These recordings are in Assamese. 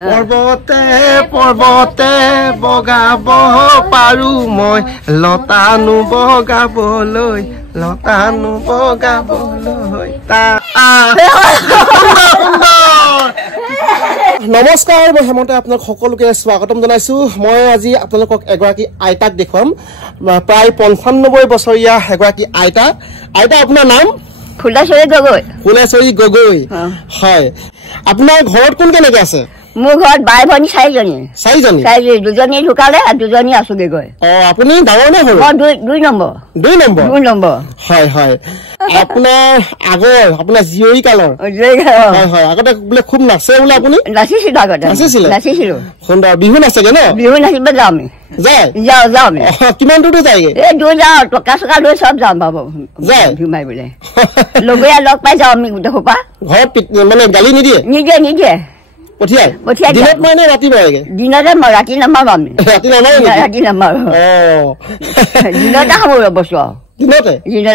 পৰ্বতে পৰ্বতে বগাব পাৰো মই লতানো বগাবলৈ নমস্কাৰ মই হেমন্তে আপোনাক সকলোকে স্বাগতম জনাইছো মই আজি আপোনালোকক এগৰাকী আইতাক দেখুৱাম প্ৰায় 95 বছৰীয়া এগৰাকী আইতা আপোনাৰ নাম ফুলেশ্বৰী গগৈ হয় আপোনাৰ ঘৰত কোন কেনেকৈ আছে মোৰ ঘৰত বাই ভনী চাৰিজনী দুজনী ঢুকালে আৰু দুজনী আছোগে গৈ আপুনি ডাঙৰ নে সৰু দুই নম্বৰ হয় হয় আপোনাৰ আগৰ আপোনাৰ জীয়ৰী কালৰ হয় হয় আগতে বোলে খুব নাচে বোলে আপুনি নাচিছিলো সুন্দৰ বিহু নাচেগে ন বিহু নাচিব যাওঁ আমি যাওঁ কিমান দূৰটো যায়গে এই দূৰ যাওঁ টকা চকা লৈ চব যাওঁ বাবু যায় বিহু মাৰিবলে লগৰীয়া লগ পাই যাওঁ আমি গোটেই সোপা ঘৰত মানে গালি নিদিয়ে পঠিয়াই দিনত মানে ৰাতি মাৰেগে দিনতে ৰাতি নামাৰো আমি ৰাতি নামাৰো দিনতে খাব বস্তু দিনতে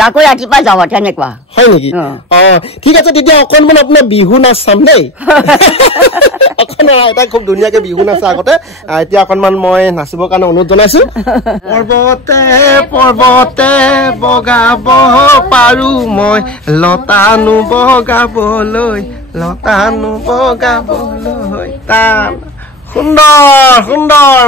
আকৌ ৰাতিপুৱা যাওঁ তেনেকুৱা হয় নেকি ঠিক আছে তেতিয়া অকণমান আপোনাৰ বিহু নাচ চাম দেই অকণমান আইতাই খুব ধুনীয়াকে বিহু নাচে আগতে এতিয়া অকণমান মই নাচিবৰ কাৰণে অনুৰোধ জনাইছো পৰ্বতে পৰ্বতে বগাব পাৰো মই লতানো বগাবলৈ টান সুন্দৰ